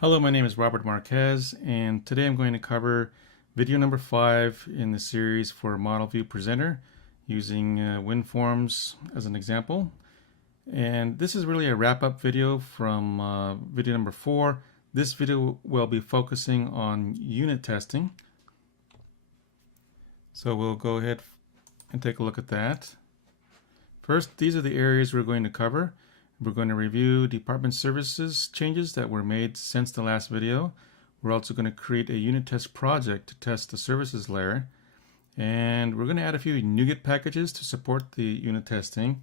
Hello, my name is Robert Marquez, and today I'm going to cover video number 5 in the series for Model View Presenter using WinForms as an example. And this is really a wrap-up video from video number 4. This video will be focusing on unit testing. So we'll go ahead and take a look at that. First, these are the areas we're going to cover. We're going to review department services changes that were made since the last video. We're also going to create a unit test project to test the services layer. And we're going to add a few Nougat packages to support the unit testing.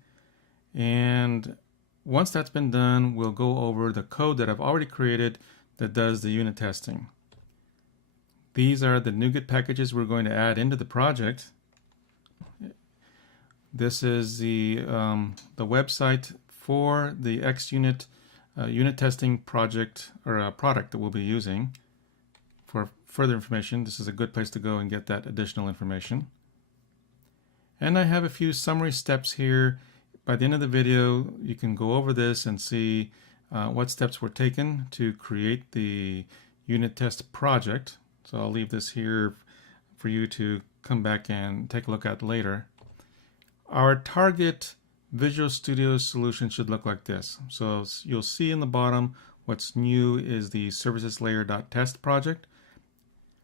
And once that's been done, we'll go over the code that I've already created that does the unit testing. These are the Nougat packages we're going to add into the project. This is the website for the XUnit unit testing project or product that we'll be using. For further information, this is a good place to go and get that additional information. And I have a few summary steps here. By the end of the video, you can go over this and see what steps were taken to create the unit test project. So I'll leave this here for you to come back and take a look at later. Our target Visual Studio solution should look like this. So you'll see in the bottom what's new is the services layer.test project.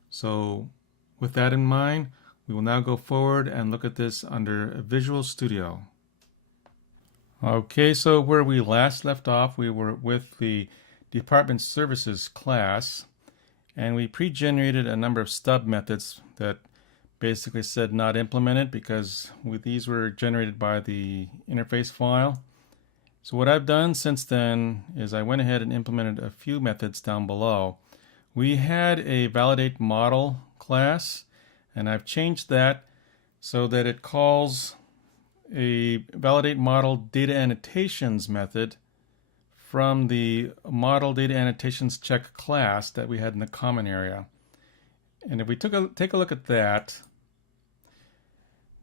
So with that in mind, we will now go forward and look at this under Visual Studio. Okay, so where we last left off, we were with the department services class, and we pre-generated a number of stub methods that basically said not implemented because these were generated by the interface file. So what I've done since then is I went ahead and implemented a few methods down below. We had a validate model class, and I've changed that so that it calls a validate model data annotations method from the model data annotations check class that we had in the common area. And if we take a look at that,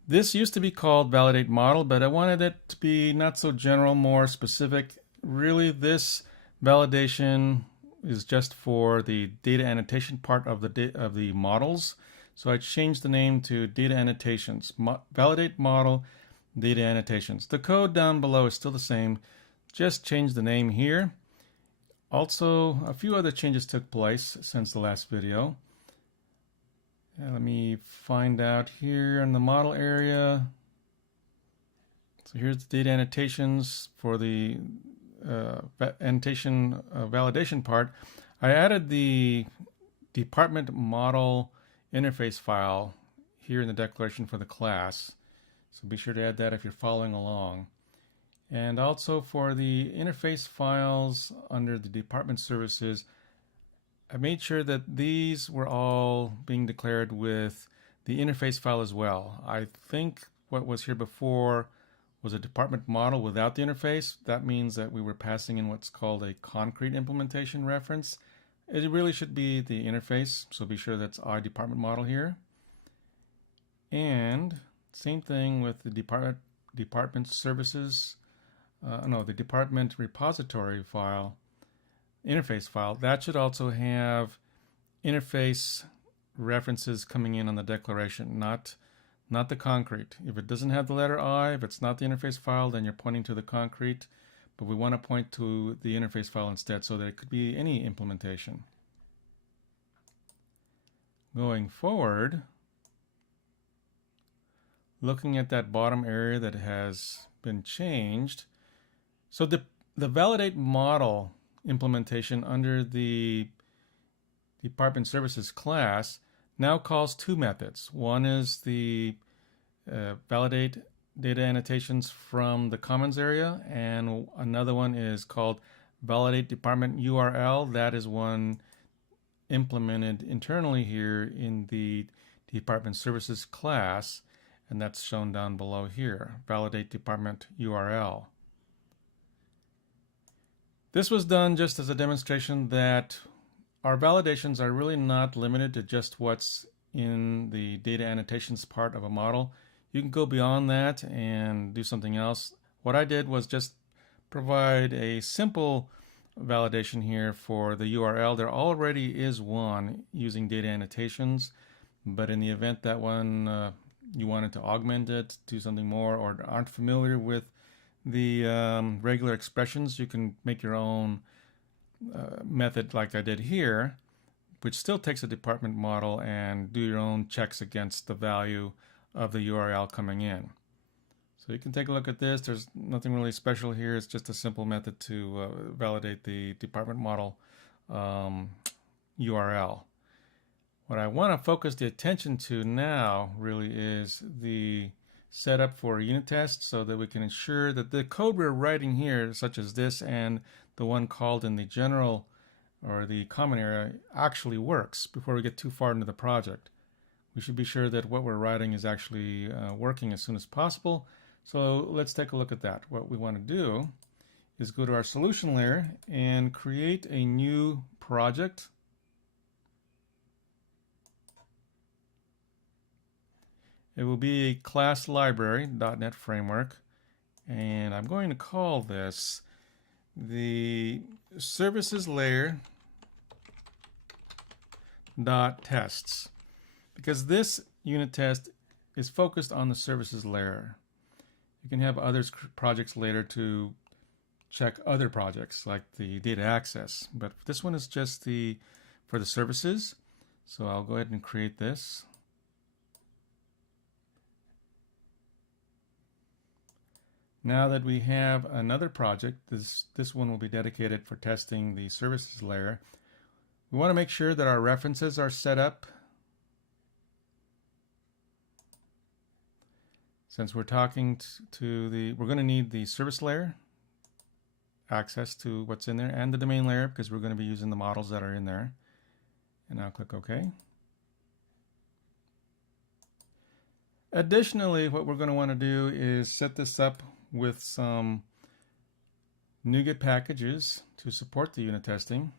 this used to be called validate model, but I wanted it to be not so general, more specific. Really, this validation is just for the data annotation part of the models. So I changed the name to data annotations, validate model data annotations. The code down below is still the same, just changed the name here. Also, a few other changes took place since the last video. Let me find out here in the model area. So here's the data annotations for the annotation validation part. I added the department model interface file here in the declaration for the class. So be sure to add that if you're following along. And also for the interface files under the department services, I made sure that these were all being declared with the interface file as well. I think what was here before was a department model without the interface. That means that we were passing in what's called a concrete implementation reference. It really should be the interface, so be sure that's our department model here. And same thing with the department services, the department repository file. Interface file, that should also have interface references coming in on the declaration, not the concrete. If it doesn't have the letter I, if it's not the interface file, then you're pointing to the concrete, but we want to point to the interface file instead so that it could be any implementation. Going forward, looking at that bottom area that has been changed, so the validate model implementation under the department services class now calls two methods. One is the validate data annotations from the commons area, and another one is called validate department URL. That is one implemented internally here in the department services class, and that's shown down below here, validate department URL. This was done just as a demonstration that our validations are really not limited to just what's in the data annotations part of a model. You can go beyond that and do something else. What I did was just provide a simple validation here for the URL. There already is one using data annotations, but in the event that one you wanted to augment it, do something more, or aren't familiar with the regular expressions, you can make your own method like I did here, which still takes a department model and do your own checks against the value of the URL coming in. So you can take a look at this. There's nothing really special here. It's just a simple method to validate the department model URL. What I want to focus the attention to now really is the setup for a unit test, so that we can ensure that the code we're writing here, such as this and the one called in the general or the common area, actually works before we get too far into the project. We should be sure that what we're writing is actually working as soon as possible. So let's take a look at that. What we want to do is go to our solution layer and create a new project. It will be a class library, .NET Framework, and I'm going to call this the services layer .tests, because this unit test is focused on the services layer. You can have other projects later to check other projects like the data access, but this one is just for the services. So I'll go ahead and create this. Now that we have another project, this one will be dedicated for testing the services layer. We want to make sure that our references are set up. Since we're talking we're going to need the service layer, access to what's in there, and the domain layer, because we're going to be using the models that are in there. And I'll click OK. Additionally, what we're going to want to do is set this up with some Nougat packages to support the unit testing.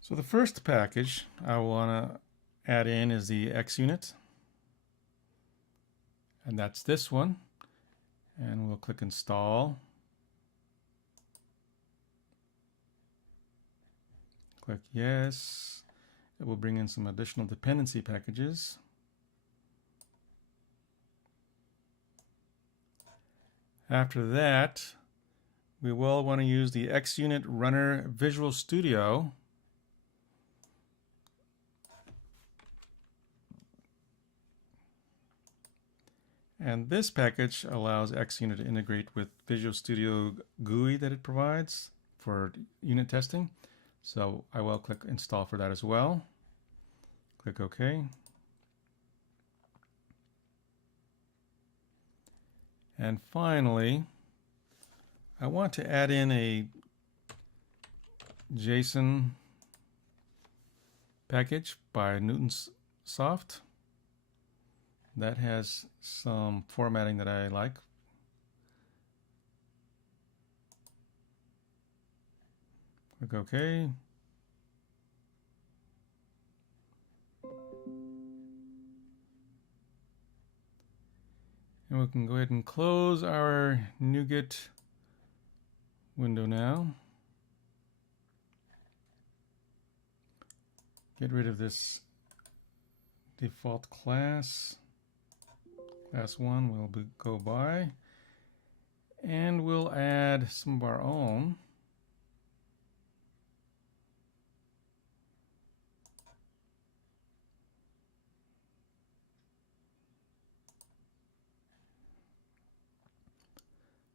So the first package I want to add in is the XUnit, and that's this one, and we'll click install. Click yes. It will bring in some additional dependency packages. After that, we will want to use the XUnit Runner Visual Studio. And this package allows XUnit to integrate with Visual Studio GUI that it provides for unit testing. So I will click install for that as well. Click OK. And finally, I want to add in a JSON package by Newtonsoft that has some formatting that I like. Click OK. And we can go ahead and close our Nougat window now. Get rid of this default class. Class 1 will go by. And we'll add some of our own.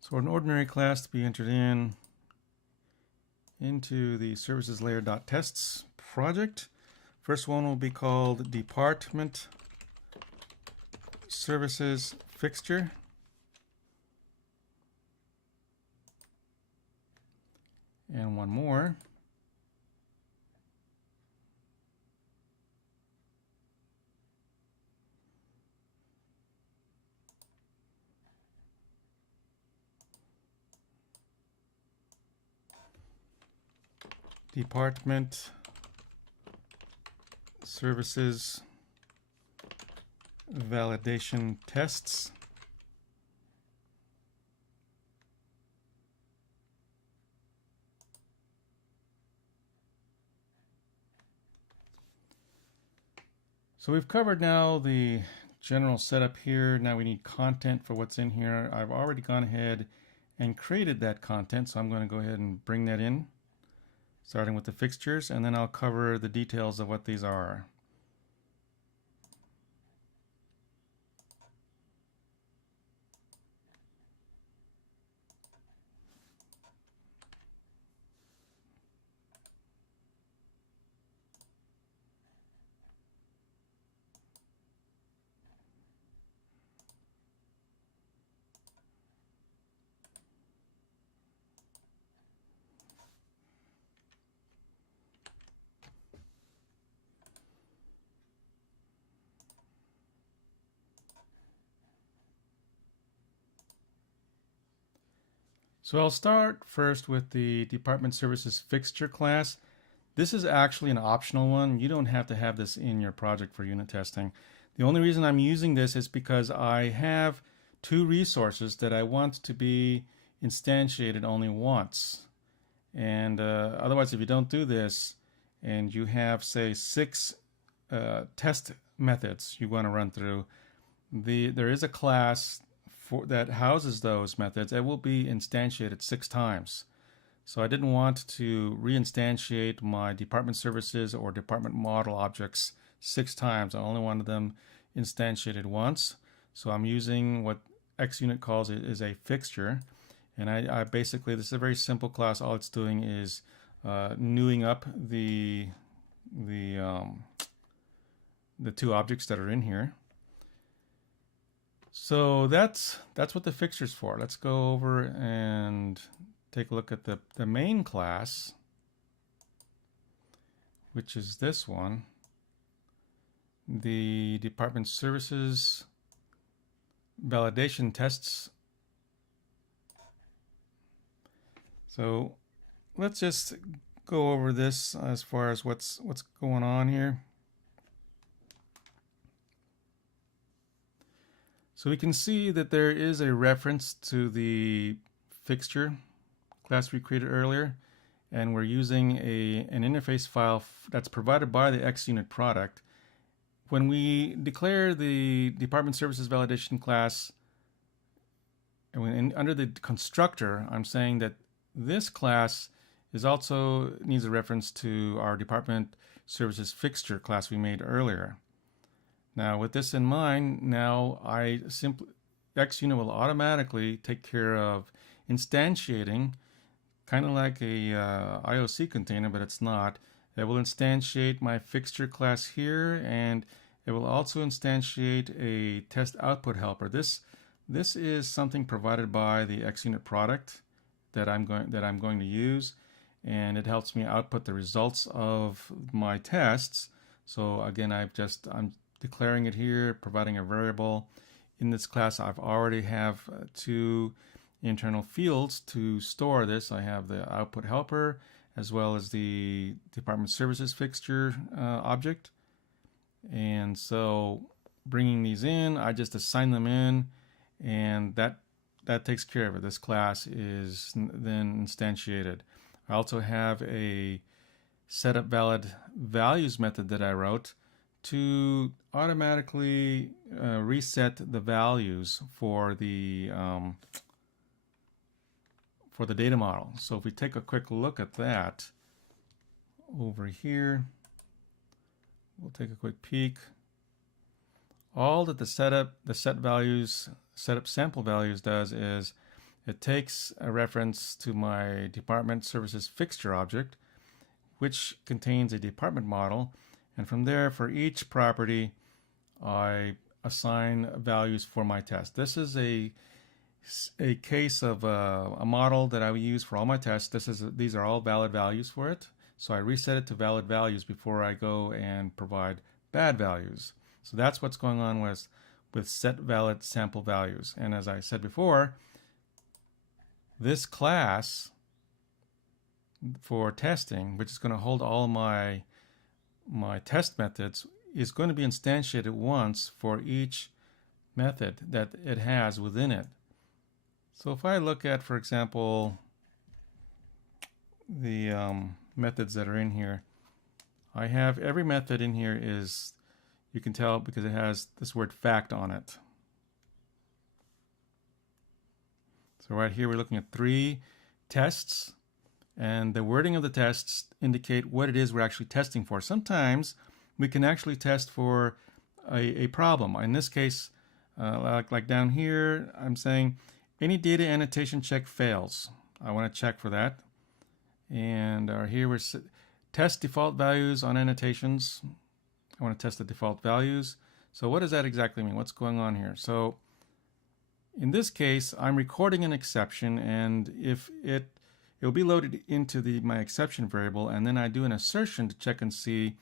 So an ordinary class to be entered into the services layer.tests project. First one will be called department services fixture. And one more. Department services validation tests. So we've covered now the general setup here. Now we need content for what's in here. I've already gone ahead and created that content, so I'm going to go ahead and bring that in, starting with the fixtures, and then I'll cover the details of what these are. So I'll start first with the Department Services Fixture class. This is actually an optional one. You don't have to have this in your project for unit testing. The only reason I'm using this is because I have two resources that I want to be instantiated only once. And otherwise, if you don't do this and you have, say, 6 test methods you want to run through, there is a class that houses those methods. It will be instantiated 6 times. So I didn't want to reinstantiate my department services or department model objects 6 times. I only wanted them instantiated once. So I'm using what XUnit calls it is a fixture. And I basically, this is a very simple class. All it's doing is newing up the 2 objects that are in here. So that's what the fixture's for. Let's go over and take a look at the main class, which is this one, the Department Services Validation Tests. So let's just go over this as far as what's going on here. So we can see that there is a reference to the fixture class we created earlier, and we're using an interface file that's provided by the XUnit product. When we declare the Department Services Validation class, and under the constructor, I'm saying that this class is also needs a reference to our Department Services Fixture class we made earlier. Now, with this in mind, now XUnit will automatically take care of instantiating, kind of like a IOC container, but it's not. It will instantiate my fixture class here, and it will also instantiate a test output helper. This is something provided by the XUnit product that I'm going to use, and it helps me output the results of my tests. So again, I'm declaring it here, providing a variable. In this class, I've already have 2 internal fields to store this. I have the output helper as well as the Department Services Fixture object. And so bringing these in, I just assign them in, and that takes care of it. This class is then instantiated. I also have a setup valid values method that I wrote to automatically reset the values for the data model. So if we take a quick look at that over here, we'll take a quick peek. All that the setup sample values does is it takes a reference to my Department Services Fixture object, which contains a department model. And from there, for each property, I assign values for my test. This is a case of a model that I will use for all my tests. These are all valid values for it. So I reset it to valid values before I go and provide bad values. So that's what's going on with set valid sample values. And as I said before, this class for testing, which is going to hold all my test methods, is going to be instantiated once for each method that it has within it. So if I look at, for example, the methods that are in here, I have every method in here is, you can tell because it has this word fact on it. So right here we're looking at 3 tests, and the wording of the tests indicate what it is we're actually testing for. Sometimes we can actually test for a problem. In this case, like down here, I'm saying any data annotation check fails. I want to check for that. And here we're test default values on annotations. I want to test the default values. So what does that exactly mean? What's going on here? So in this case, I'm recording an exception, and if it will be loaded into my exception variable, and then I do an assertion to check and see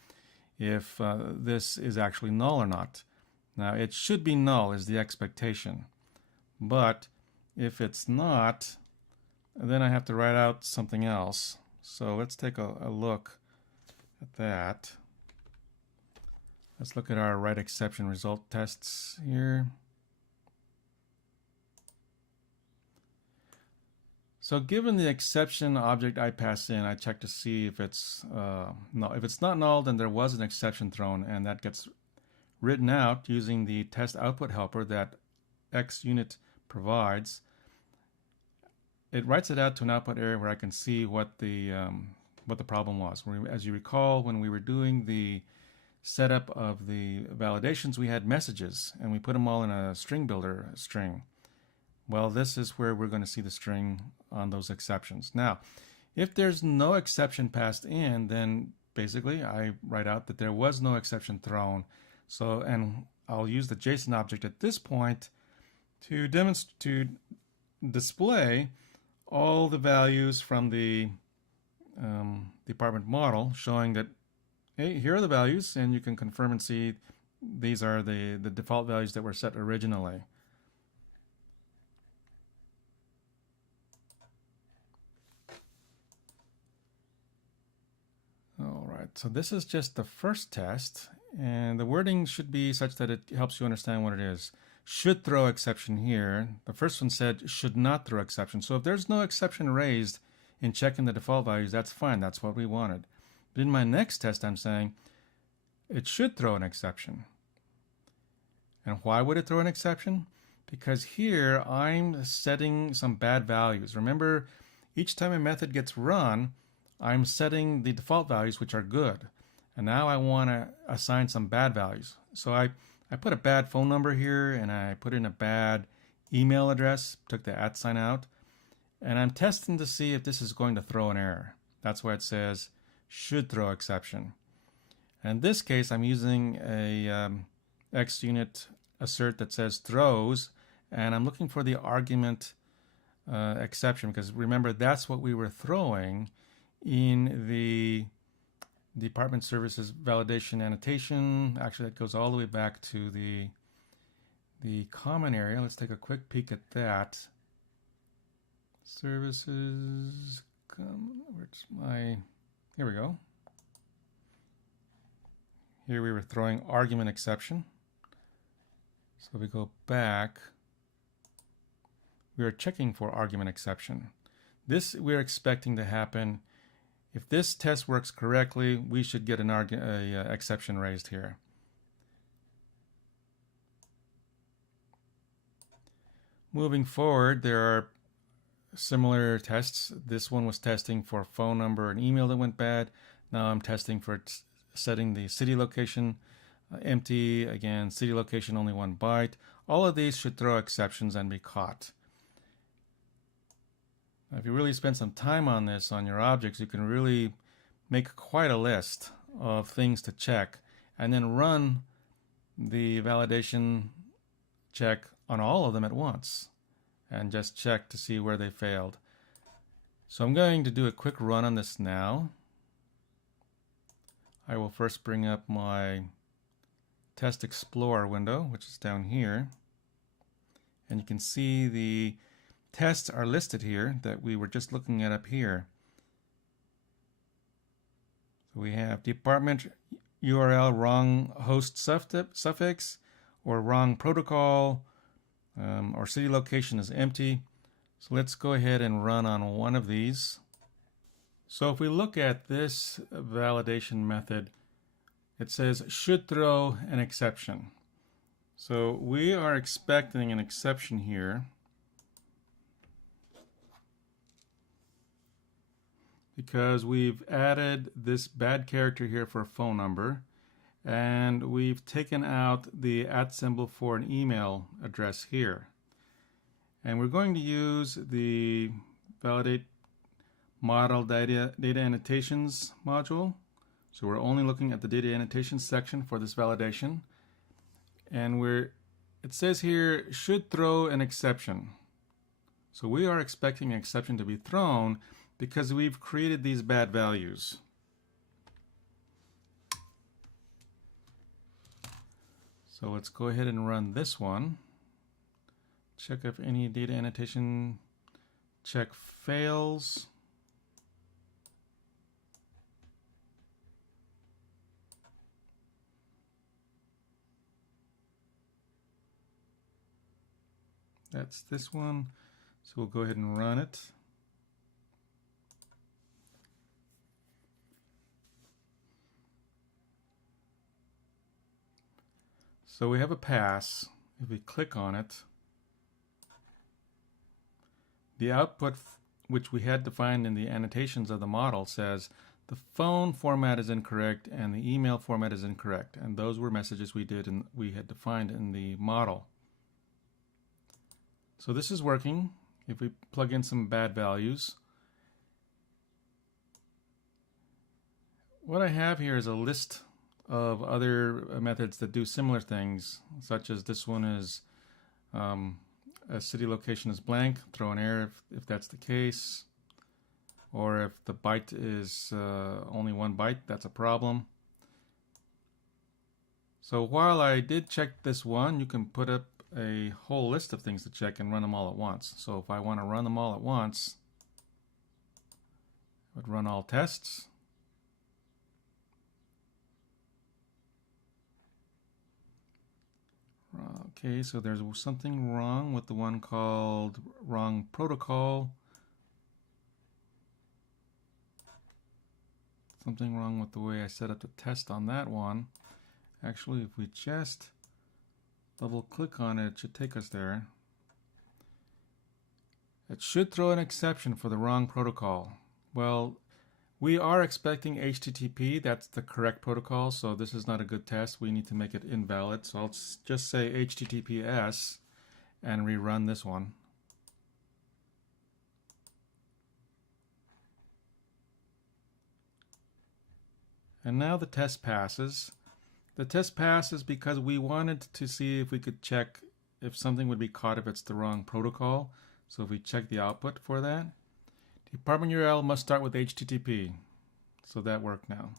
if this is actually null or not. Now it should be null is the expectation, but if it's not, then I have to write out something else. So let's take a look at that. Let's look at our write exception result tests here. So given the exception object I pass in, I check to see if it's null. If it's not null, then there was an exception thrown, and that gets written out using the test output helper that XUnit provides. It writes it out to an output area where I can see what the problem was. As you recall, when we were doing the setup of the validations, we had messages, and we put them all in a string builder string. Well, this is where we're going to see the string on those exceptions. Now, if there's no exception passed in, then basically I write out that there was no exception thrown. So, and I'll use the JSON object at this point to display all the values from the department model, showing that, hey, here are the values, and you can confirm and see these are the default values that were set originally. All right, so this is just the first test, and the wording should be such that it helps you understand what it is. Should throw exception here. The first one said should not throw exception. So if there's no exception raised in checking the default values, that's fine. That's what we wanted. But in my next test, I'm saying it should throw an exception. And why would it throw an exception? Because here I'm setting some bad values. Remember, each time a method gets run, I'm setting the default values, which are good. And now I want to assign some bad values. So I put a bad phone number here, and I put in a bad email address, took the @ sign out, and I'm testing to see if this is going to throw an error. That's why it says should throw exception. And in this case, I'm using a XUnit assert that says throws, and I'm looking for the argument exception, because remember, that's what we were throwing in the department services validation annotation. Actually, that goes all the way back to the common area. Let's take a quick peek at that. Services, where's my, here we go. Here we were throwing argument exception. So we go back. We are checking for argument exception. This we're expecting to happen. If this test works correctly, we should get an exception raised here. Moving forward, there are similar tests. This one was testing for phone number and email that went bad. Now I'm testing for setting the city location empty. Again, city location only 1 byte. All of these should throw exceptions and be caught. Now, if you really spend some time on this on your objects, you can really make quite a list of things to check, and then run the validation check on all of them at once and just check to see where they failed. So I'm going to do a quick run on this now. I will first bring up my Test Explorer window, which is down here, and you can see the tests are listed here that we were just looking at up here. So we have department URL, wrong host suffix, or wrong protocol, or city location is empty. So let's go ahead and run on one of these. So if we look at this validation method, it says should throw an exception. So we are expecting an exception here because we've added this bad character here for a phone number, and we've taken out the @ symbol for an email address here. And we're going to use the validate model data annotations module. So we're only looking at the data annotations section for this validation. And it says here should throw an exception. So we are expecting an exception to be thrown because we've created these bad values. So let's go ahead and run this one. Check if any data annotation check fails. That's this one. So we'll go ahead and run it. So we have a pass. If we click on it, the output, which we had defined in the annotations of the model, says the phone format is incorrect and the email format is incorrect. And those were messages we had defined in the model. So this is working. If we plug in some bad values, what I have here is a list of other methods that do similar things, such as this one is a city location is blank, throw an error if that's the case, or if the byte is only 1 byte, that's a problem. So while I did check this one, you can put up a whole list of things to check and run them all at once. So if I want to run them all at once, I would run all tests. Okay, so there's something wrong with the one called wrong protocol. Something wrong with the way I set up the test on that one. Actually, if we just double click on it, it should take us there. It should throw an exception for the wrong protocol. Well, we are expecting HTTP. That's the correct protocol, so this is not a good test. We need to make it invalid. So I'll just say HTTPS and rerun this one. And now the test passes. The test passes because we wanted to see if we could check if something would be caught if it's the wrong protocol. So if we check the output for that, department URL must start with HTTP. So that worked now.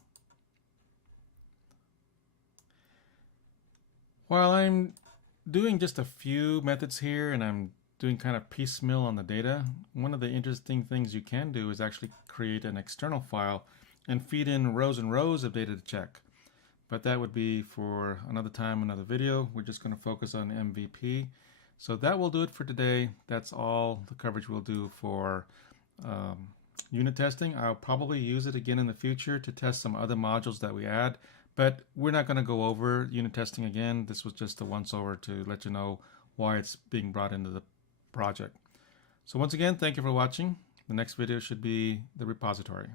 While I'm doing just a few methods here and I'm doing kind of piecemeal on the data, one of the interesting things you can do is actually create an external file and feed in rows and rows of data to check. But that would be for another time, another video. We're just going to focus on MVP. So that will do it for today. That's all the coverage we'll do for unit testing. I'll probably use it again in the future to test some other modules that we add, but we're not going to go over unit testing again. This was just a once-over to let you know why it's being brought into the project. So once again, thank you for watching. The next video should be the repository.